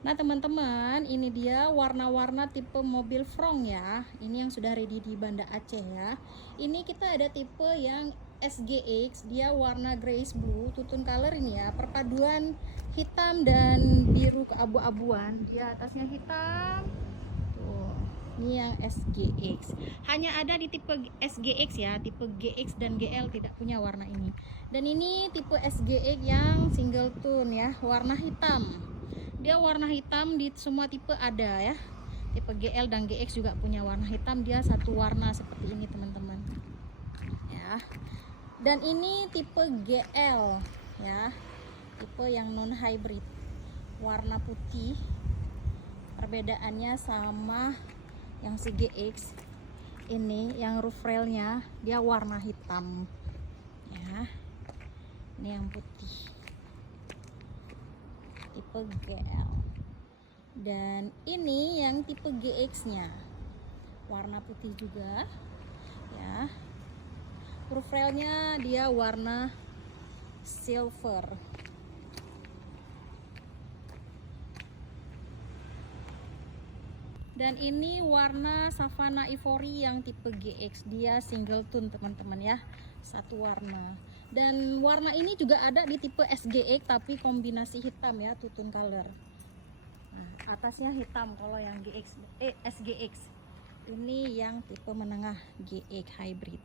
Nah teman-teman, ini dia warna-warna tipe mobil Frong ya. Ini yang sudah ready di Banda Aceh ya. Ini kita ada tipe yang SGX, dia warna grayish blue, tutun color ini ya, perpaduan hitam dan biru keabu-abuan. Dia atasnya hitam. Tuh, ini yang SGX. Hanya ada di tipe SGX ya, tipe GX dan GL tidak punya warna ini. Dan ini tipe SGX yang single tone ya, warna hitam. Dia warna hitam di semua tipe ada ya. Tipe GL dan GX juga punya warna hitam, dia satu warna seperti ini teman-teman ya. Dan ini tipe GL ya, tipe yang non hybrid, warna putih. Perbedaannya sama yang si GX, ini yang roof railnya dia warna hitam ya, ini yang putih tipe GL. Dan ini yang tipe GX nya warna putih juga ya, roof railnya dia warna silver. Dan ini warna Savana Ivory yang tipe GX, dia single tone teman-teman ya, satu warna. Dan warna ini juga ada di tipe SGX tapi kombinasi hitam ya, tutun color. Nah, atasnya hitam kalau yang SGX. Ini yang tipe menengah GX hybrid.